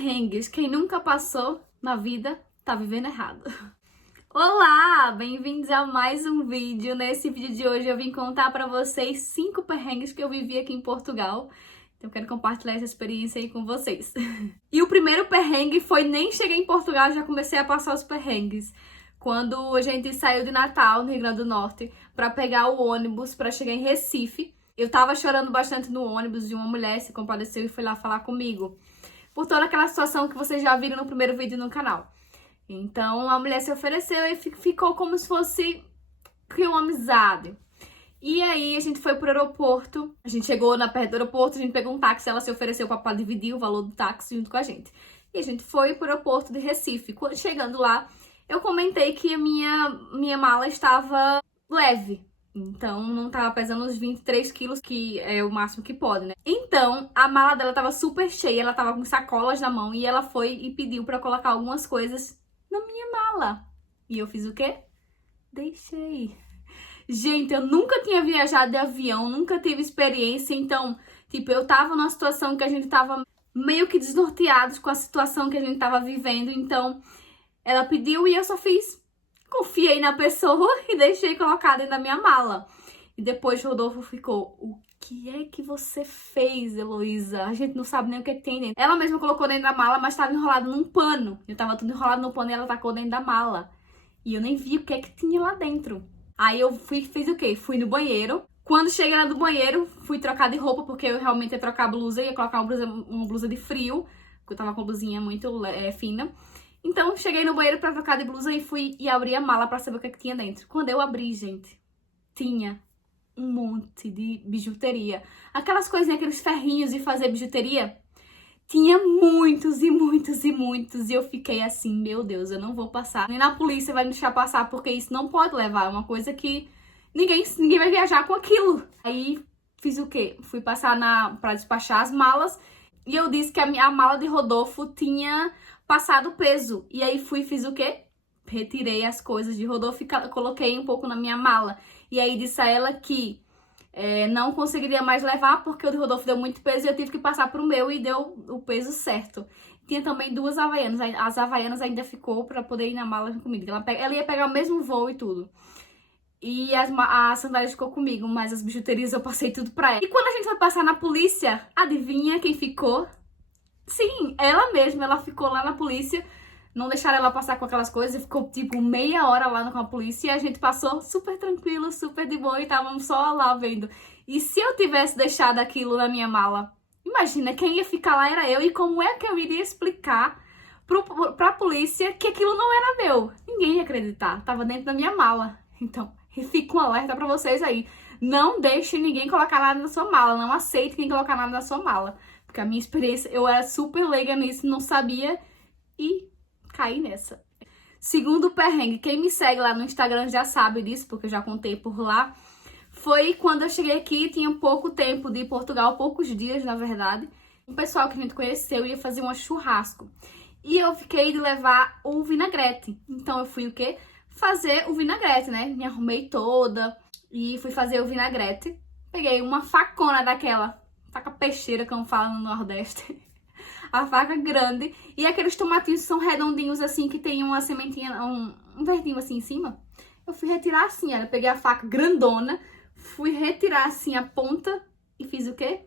perrengues. Quem nunca passou na vida tá vivendo errado. Olá, bem-vindos a mais um vídeo. Nesse vídeo de hoje eu vim contar pra vocês 5 perrengues que eu vivi aqui em Portugal. Então eu quero compartilhar essa experiência aí com vocês. E o primeiro perrengue foi nem cheguei em Portugal, já comecei a passar os perrengues. Quando a gente saiu de Natal, no Rio Grande do Norte, pra pegar o ônibus pra chegar em Recife. Eu tava chorando bastante no ônibus e uma mulher se compadeceu e foi lá falar comigo. Por toda aquela situação que vocês já viram no primeiro vídeo no canal. Então a mulher se ofereceu e ficou como se fosse criou uma amizade. E aí a gente foi pro aeroporto, a gente chegou perto do aeroporto, a gente pegou um táxi, ela se ofereceu pra dividir o valor do táxi junto com a gente. E a gente foi pro aeroporto de Recife. Chegando lá, eu comentei que a minha mala estava leve. Então, não tava pesando os 23 quilos, que é o máximo que pode, né? Então, a mala dela tava super cheia, ela tava com sacolas na mão e ela foi e pediu pra colocar algumas coisas na minha mala. E eu fiz o quê? Deixei. Gente, eu nunca tinha viajado de avião, nunca tive experiência, então, tipo, eu tava numa situação que a gente tava meio que desnorteados com a situação que a gente tava vivendo, então, ela pediu e eu só fiz. Confiei na pessoa e deixei colocar dentro da minha mala. E depois Rodolfo ficou, o que é que você fez, Heloísa? A gente não sabe nem o que é que tem dentro. Ela mesma colocou dentro da mala, mas estava enrolado num pano. Eu tava tudo enrolado no pano e ela tacou dentro da mala. E eu nem vi o que é que tinha lá dentro. Aí eu fiz o quê? Fui no banheiro. Quando cheguei lá do banheiro, fui trocar de roupa, porque eu realmente ia trocar a blusa, ia colocar uma blusa de frio, porque eu tava com a blusinha muito fina. Então, cheguei no banheiro pra trocar de blusa e fui e abri a mala pra saber o que tinha dentro. Quando eu abri, gente, tinha um monte de bijuteria. Aquelas coisinhas, aqueles ferrinhos de fazer bijuteria. Tinha muitos e muitos e muitos. E eu fiquei assim, meu Deus, eu não vou passar. Nem na polícia vai me deixar passar, porque isso não pode levar. É uma coisa que ninguém vai viajar com aquilo. Aí, fiz o quê? Fui passar pra despachar as malas. E eu disse que a mala de Rodolfo tinha passado peso. E aí fiz o quê? Retirei as coisas de Rodolfo e coloquei um pouco na minha mala. E aí disse a ela que não conseguiria mais levar porque o de Rodolfo deu muito peso e eu tive que passar pro meu e deu o peso certo. Tinha também 2 havaianas. As havaianas ainda ficou pra poder ir na mala comigo. Ela ia pegar o mesmo voo e tudo. E as sandálias ficou comigo, mas as bijuterias eu passei tudo pra ela. E quando a gente foi passar na polícia, adivinha quem ficou? Sim, ela mesma, ela ficou lá na polícia, não deixaram ela passar com aquelas coisas, e ficou tipo meia hora lá com a polícia e a gente passou super tranquilo, super de boa e estávamos só lá vendo. E se eu tivesse deixado aquilo na minha mala, imagina, quem ia ficar lá era eu e como é que eu iria explicar pra polícia que aquilo não era meu? Ninguém ia acreditar, tava dentro da minha mala. Então, fica um alerta pra vocês aí, não deixe ninguém colocar nada na sua mala, não aceite quem colocar nada na sua mala. Porque a minha experiência, eu era super leiga nisso, não sabia e caí nessa. Segundo perrengue, quem me segue lá no Instagram já sabe disso, porque eu já contei por lá. Foi quando eu cheguei aqui, tinha pouco tempo de Portugal, poucos dias na verdade. Um pessoal que a gente conheceu ia fazer um churrasco. E eu fiquei de levar o vinagrete. Então eu fui o quê? Fazer o vinagrete, né? Me arrumei toda e fui fazer o vinagrete. Peguei uma facona daquela. Faca peixeira, como fala no Nordeste. A faca grande. E aqueles tomatinhos que são redondinhos assim, que tem uma sementinha, um verdinho assim em cima. Eu fui retirar assim, olha. Peguei a faca grandona, fui retirar assim a ponta e fiz o quê?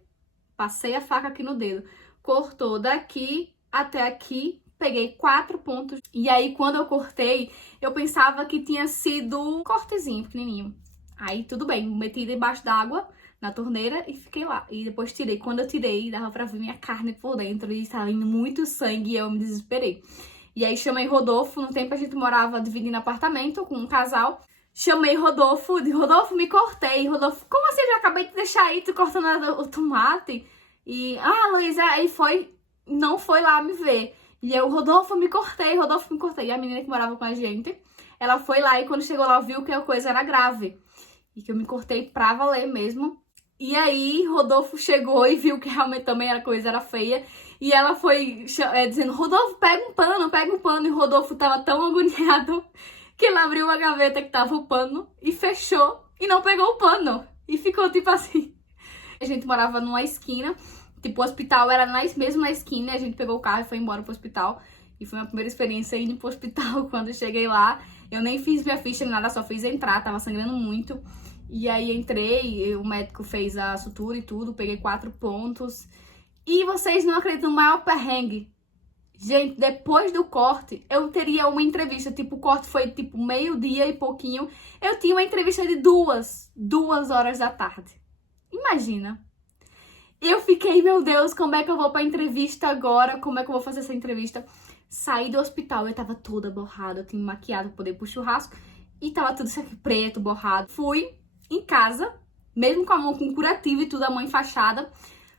Passei a faca aqui no dedo. Cortou daqui até aqui. Peguei 4 pontos. E aí, quando eu cortei, eu pensava que tinha sido um cortezinho pequenininho. Aí, tudo bem. Meti debaixo d'água na torneira e fiquei lá. E depois tirei. Quando eu tirei, dava pra ver minha carne por dentro e estava indo muito sangue e eu me desesperei. E aí chamei Rodolfo. No tempo a gente morava dividindo apartamento com um casal. Chamei Rodolfo. Rodolfo, me cortei. Rodolfo, como assim? Já acabei de deixar aí, tu cortando o tomate. E, Luísa, aí não foi lá me ver. E eu, Rodolfo, me cortei. E a menina que morava com a gente, ela foi lá e quando chegou lá viu que a coisa era grave. E que eu me cortei pra valer mesmo. E aí, Rodolfo chegou e viu que realmente também a coisa era feia. E ela foi dizendo, Rodolfo, pega um pano. E o Rodolfo tava tão agoniado que ele abriu uma gaveta que tava o pano e fechou. E não pegou o pano. E ficou tipo assim. A gente morava numa esquina Tipo, o hospital era mesmo na esquina, a gente pegou o carro e foi embora pro hospital. E foi minha primeira experiência indo pro hospital. Quando eu cheguei lá, eu nem fiz minha ficha nem nada, só fiz entrar, tava sangrando muito. E aí entrei, o médico fez a sutura e tudo, peguei 4 pontos. E vocês não acreditam no maior perrengue. Gente, depois do corte, eu teria uma entrevista, tipo, o corte foi tipo meio-dia e pouquinho. Eu tinha uma entrevista de 2 horas da tarde. Imagina. Eu fiquei, meu Deus, como é que eu vou pra entrevista agora? Como é que eu vou fazer essa entrevista? Saí do hospital, eu tava toda borrada, eu tinha me maquiado pra poder ir pro churrasco. E tava tudo isso aqui preto, borrado. Fui em casa, mesmo com a mão com curativo e tudo, a mão enfaixada.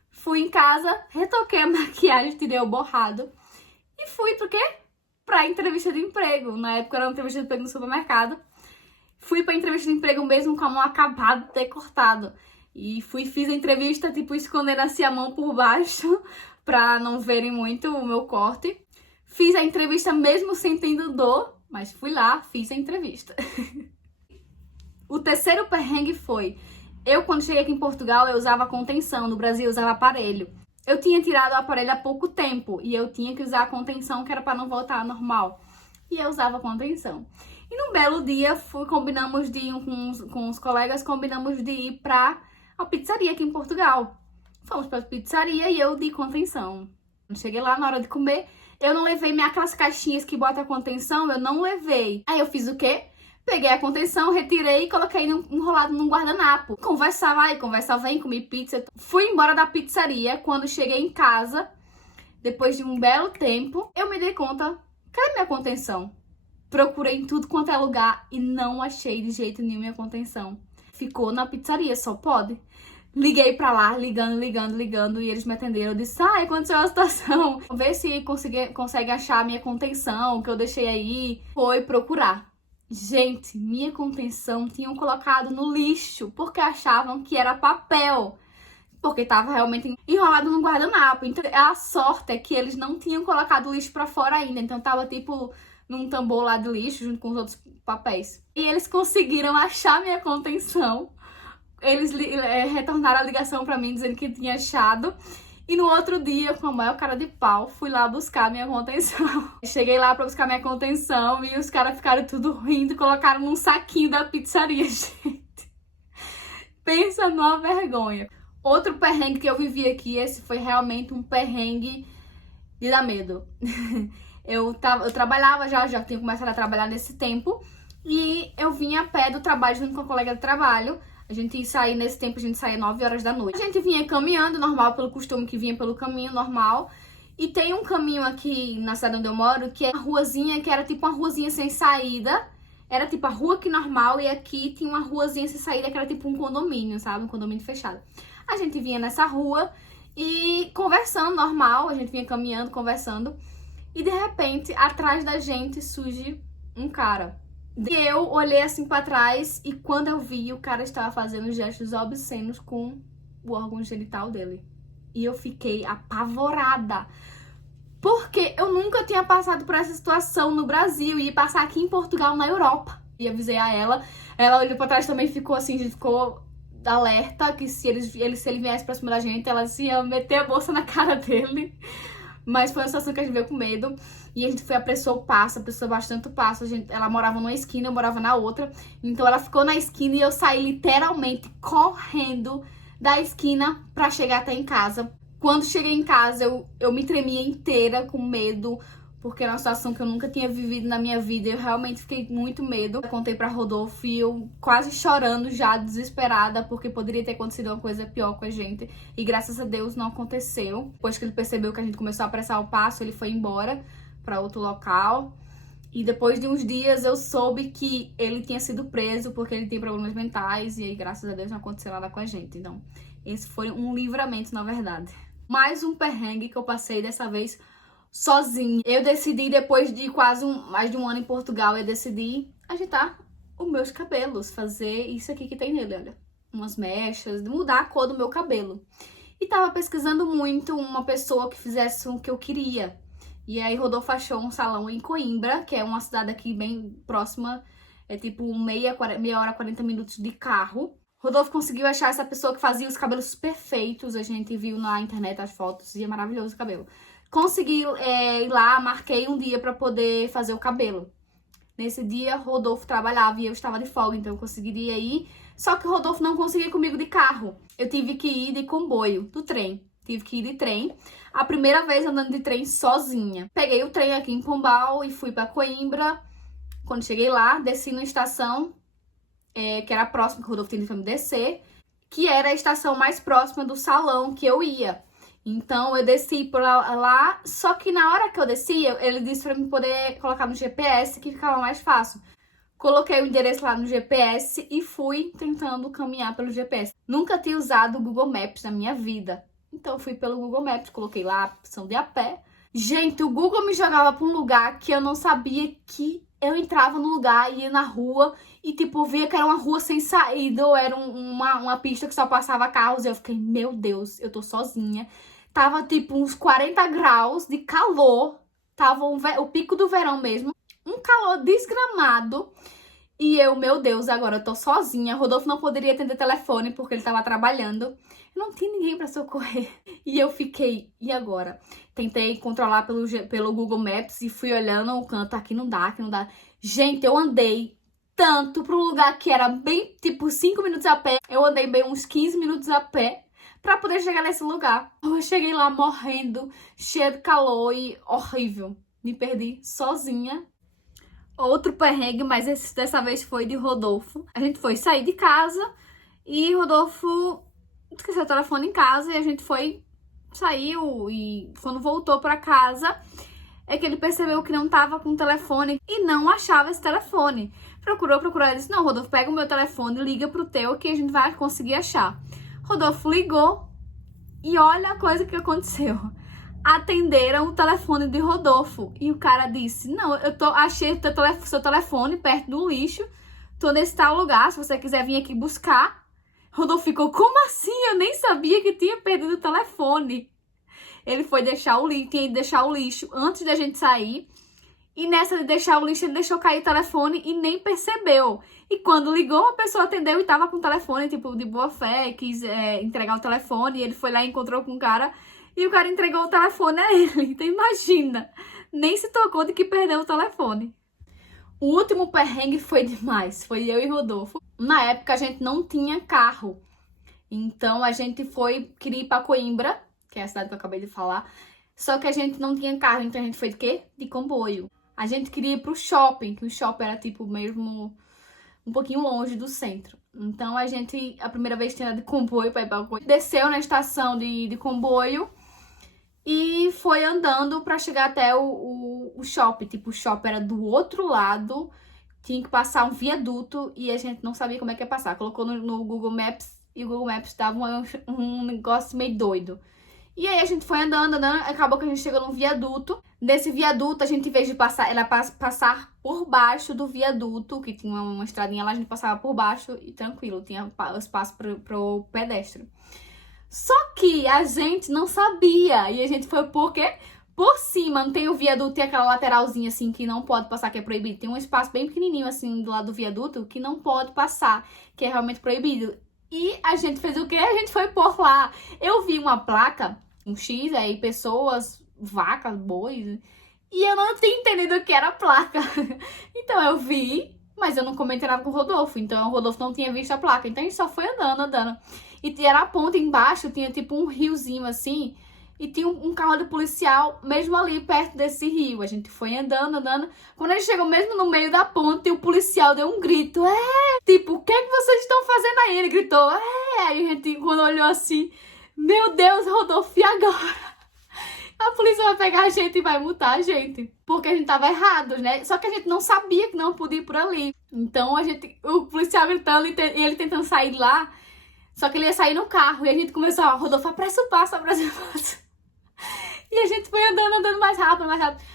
Fui em casa, retoquei a maquiagem, tirei o borrado. E fui pro quê? Pra entrevista de emprego. Na época era uma entrevista de emprego no supermercado. Fui pra entrevista de emprego mesmo com a mão acabada de ter cortado. E fiz a entrevista, tipo, escondendo assim a mão por baixo, pra não verem muito o meu corte. Fiz a entrevista mesmo sentindo dor, mas fui lá, fiz a entrevista. O terceiro perrengue foi... Eu, quando cheguei aqui em Portugal, eu usava contenção. No Brasil, eu usava aparelho. Eu tinha tirado o aparelho há pouco tempo e eu tinha que usar a contenção, que era pra não voltar ao normal. E eu usava contenção. E num belo dia, combinamos de ir com os colegas, combinamos de ir pra a pizzaria aqui em Portugal. Fomos pra pizzaria e eu de contenção. Cheguei lá na hora de comer, eu não levei aquelas caixinhas que bota a contenção, eu não levei. Aí eu fiz o quê? Peguei a contenção, retirei e coloquei enrolado num guardanapo. Conversava aí, conversa vem, comi pizza. Fui embora da pizzaria. Quando cheguei em casa, depois de um belo tempo, eu me dei conta, cadê minha contenção? Procurei em tudo quanto é lugar e não achei de jeito nenhum minha contenção. Ficou na pizzaria, só pode. Liguei pra lá, ligando, e eles me atenderam. Eu disse, aconteceu uma situação. Vê se consegue achar a minha contenção, que eu deixei aí. Foi procurar. Gente, minha contenção tinham colocado no lixo, porque achavam que era papel. Porque tava realmente enrolado no guardanapo. Então, a sorte é que eles não tinham colocado o lixo pra fora ainda. Então, tava tipo num tambor lá de lixo, junto com os outros papéis. E eles conseguiram achar minha contenção. Eles retornaram a ligação pra mim, dizendo que tinha achado. E no outro dia, com a maior cara de pau, fui lá buscar minha contenção. Cheguei lá pra buscar minha contenção e os caras ficaram tudo rindo e colocaram num saquinho da pizzaria, gente. Pensa numa vergonha. Outro perrengue que eu vivi aqui, esse foi realmente um perrengue de dar medo. Eu trabalhava já tinha começado a trabalhar nesse tempo. E eu vinha a pé do trabalho junto com a colega de trabalho. A gente saía, nesse tempo a gente saía 9 horas da noite. A gente vinha caminhando, normal, pelo costume que vinha pelo caminho normal. E tem um caminho aqui na cidade onde eu moro, que é uma ruazinha, que era tipo uma ruazinha sem saída. Era tipo a rua aqui normal e aqui tinha uma ruazinha sem saída, que era tipo um condomínio, sabe? Um condomínio fechado. A gente vinha nessa rua e conversando normal, a gente vinha caminhando, conversando. E de repente, atrás da gente surge um cara. E eu olhei assim pra trás e quando eu vi, o cara estava fazendo gestos obscenos com o órgão genital dele. E eu fiquei apavorada. Porque eu nunca tinha passado por essa situação no Brasil. E ia passar aqui em Portugal, na Europa. E avisei a ela. Ela olhou pra trás também, ficou assim, ficou alerta. Que se ele viesse pra cima da gente, ela ia meter a bolsa na cara dele. Mas foi uma situação que a gente veio com medo. E a gente apressou bastante o passo. Ela morava numa esquina, eu morava na outra. Então ela ficou na esquina e eu saí literalmente correndo da esquina pra chegar até em casa. Quando cheguei em casa, eu me tremia inteira com medo. Porque era uma situação que eu nunca tinha vivido na minha vida. Eu realmente fiquei com muito medo. Eu contei pra Rodolfo e eu quase chorando já, desesperada. Porque poderia ter acontecido uma coisa pior com a gente. E graças a Deus não aconteceu. Depois que ele percebeu que a gente começou a apressar o passo, ele foi embora pra outro local. E depois de uns dias eu soube que ele tinha sido preso porque ele tem problemas mentais. E aí, graças a Deus, não aconteceu nada com a gente. Então, esse foi um livramento, na verdade. Mais um perrengue que eu passei dessa vez sozinha. Eu decidi, depois de quase mais de um ano em Portugal, eu decidi ajeitar os meus cabelos, fazer isso aqui que tem nele, olha. Umas mechas, mudar a cor do meu cabelo. E tava pesquisando muito uma pessoa que fizesse o que eu queria. E aí Rodolfo achou um salão em Coimbra, que é uma cidade aqui bem próxima, é tipo meia hora, 40 minutos de carro. Rodolfo conseguiu achar essa pessoa que fazia os cabelos perfeitos. A gente viu na internet as fotos e é maravilhoso o cabelo. Consegui ir lá, marquei um dia pra poder fazer o cabelo. Nesse dia, Rodolfo trabalhava e eu estava de folga, então eu conseguiria ir. Só que o Rodolfo não conseguia ir comigo de carro. Eu tive que ir de comboio, do trem. Tive que ir de trem. A primeira vez andando de trem sozinha. Peguei o trem aqui em Pombal e fui pra Coimbra. Quando cheguei lá, desci na estação, que era próxima, que o Rodolfo tinha pra me descer, que era a estação mais próxima do salão que eu ia. Então eu desci por lá, só que na hora que eu desci, ele disse pra mim poder colocar no GPS, que ficava mais fácil. Coloquei o endereço lá no GPS e fui tentando caminhar pelo GPS. Nunca tinha usado o Google Maps na minha vida. Então eu fui pelo Google Maps, coloquei lá a opção de a pé. Gente, o Google me jogava pra um lugar que eu não sabia que eu entrava no lugar, ia na rua e, tipo, via que era uma rua sem saída ou era uma pista que só passava carros. E eu fiquei, meu Deus, eu tô sozinha. Tava, tipo, uns 40 graus de calor. Tava o pico do verão mesmo. Um calor desgramado. E eu, meu Deus, agora eu tô sozinha. Rodolfo não poderia atender telefone porque ele tava trabalhando. Não tinha ninguém pra socorrer. E eu fiquei, e agora? Tentei controlar pelo Google Maps e fui olhando o canto. Aqui não dá, aqui não dá. Gente, eu andei tanto pra um lugar que era bem, tipo, 5 minutos a pé. Eu andei bem uns 15 minutos a pé pra poder chegar nesse lugar. Eu cheguei lá morrendo, cheia de calor e horrível. Me perdi sozinha. Outro perrengue, mas dessa vez foi de Rodolfo. A gente foi sair de casa e Rodolfo esqueceu o telefone em casa e a gente saiu e quando voltou pra casa é que ele percebeu que não tava com o telefone e não achava esse telefone. Procurou, ele disse, não, Rodolfo, pega o meu telefone, liga pro teu que a gente vai conseguir achar. Rodolfo ligou e olha a coisa que aconteceu. Atenderam o telefone de Rodolfo e o cara disse, não, achei o seu telefone perto do lixo, tô nesse tal lugar, se você quiser vir aqui buscar. Rodolfo ficou, como assim? Eu nem sabia que tinha perdido o telefone. Ele foi tinha ido deixar o lixo antes da gente sair. E nessa de deixar o lixo, ele deixou cair o telefone e nem percebeu. E quando ligou, uma pessoa atendeu e tava com o telefone, tipo, de boa fé, quis entregar o telefone. E ele foi lá e encontrou com o cara. E o cara entregou o telefone a ele. Então imagina, nem se tocou de que perdeu o telefone. O último perrengue foi demais, foi eu e Rodolfo. Na época a gente não tinha carro. Então a gente queria ir pra Coimbra, que é a cidade que eu acabei de falar. Só que a gente não tinha carro, então a gente foi de quê? De comboio. A gente queria ir pro shopping, que o shopping era tipo mesmo um pouquinho longe do centro. Então a primeira vez tinha de comboio pra ir pra Coimbra. Desceu na estação de comboio e foi andando pra chegar até o shopping. Tipo, o shopping era do outro lado, tinha que passar um viaduto e a gente não sabia como é que ia passar. Colocou no Google Maps e o Google Maps dava um negócio meio doido. E aí a gente foi andando, acabou que a gente chegou num viaduto. Nesse viaduto, a gente, em vez de passar, passar por baixo do viaduto, que tinha uma estradinha lá, a gente passava por baixo e tranquilo, tinha espaço pro pedestre. Só que a gente não sabia, e a gente foi porque por cima, não tem o viaduto, tem aquela lateralzinha assim que não pode passar, que é proibido. Tem um espaço bem pequenininho assim do lado do viaduto que não pode passar, que é realmente proibido. E a gente fez o quê? A gente foi por lá. Eu vi uma placa, um X, aí pessoas, vacas, bois, e eu não tinha entendido o que era a placa. Então eu vi, mas eu não comentei nada com o Rodolfo. Então o Rodolfo não tinha visto a placa. Então a gente só foi andando. E era a ponta embaixo, tinha tipo um riozinho assim. E tinha um carro de policial mesmo ali perto desse rio. A gente foi andando. Quando a gente chegou mesmo no meio da ponte, o policial deu um grito. Tipo, o que é que vocês estão fazendo aí? Ele gritou, Aí a gente, quando olhou assim, meu Deus, Rodolfo, e agora? A polícia vai pegar a gente e vai multar a gente. Porque a gente tava errado, né? Só que a gente não sabia que não podia ir por ali. Então o policial gritando e ele tentando sair de lá. Só que ele ia sair no carro. E a gente começou, Rodolfo, apressa o passo. E a gente foi andando mais rápido.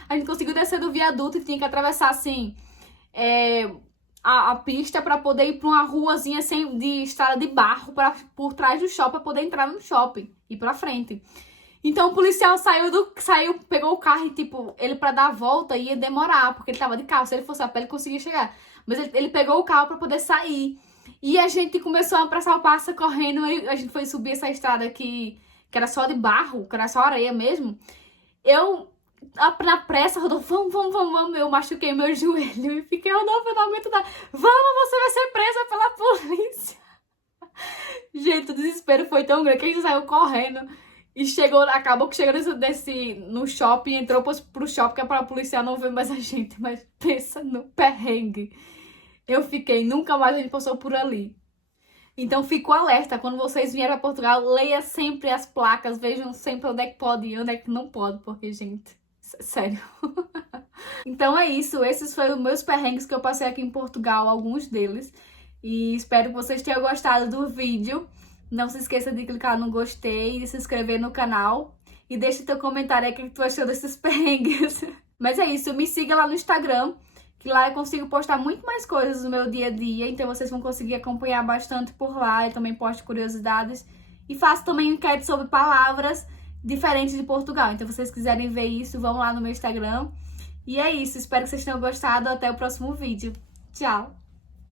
A gente conseguiu descer do viaduto e tinha que atravessar, assim, a pista pra poder ir pra uma ruazinha assim, de estrada de barro por trás do shopping, pra poder entrar no shopping e ir pra frente. Então o policial saiu, pegou o carro e, tipo, ele pra dar a volta ia demorar, porque ele tava de carro. Se ele fosse a pé, ele conseguia chegar. Mas ele pegou o carro pra poder sair. E a gente começou a apressar o passo correndo. E a gente foi subir essa estrada aqui, que era só de barro, que era só areia mesmo. Na pressa, Rodolfo, vamos. Eu machuquei meu joelho e fiquei, Rodolfo, eu não aguento nada. Vamos, você vai ser presa pela polícia. Gente, o desespero foi tão grande que a gente saiu correndo. E acabou que chegou no shopping, entrou pro shopping, que é pra policial não ver mais a gente. Mas pensa no perrengue. Eu fiquei, nunca mais a gente passou por ali. Então fico alerta, quando vocês vierem para Portugal, leia sempre as placas, vejam sempre onde é que pode ir, onde é que não pode, porque, gente, sério. Então é isso, esses foram os meus perrengues que eu passei aqui em Portugal, alguns deles. E espero que vocês tenham gostado do vídeo. Não se esqueça de clicar no gostei e de se inscrever no canal. E deixa teu comentário aí o que tu achou desses perrengues. Mas é isso, me siga lá no Instagram, que lá eu consigo postar muito mais coisas do meu dia a dia, então vocês vão conseguir acompanhar bastante por lá. Eu também posto curiosidades e faço também enquete sobre palavras diferentes de Portugal. Então, se vocês quiserem ver isso, vão lá no meu Instagram. E é isso, espero que vocês tenham gostado. Até o próximo vídeo. Tchau!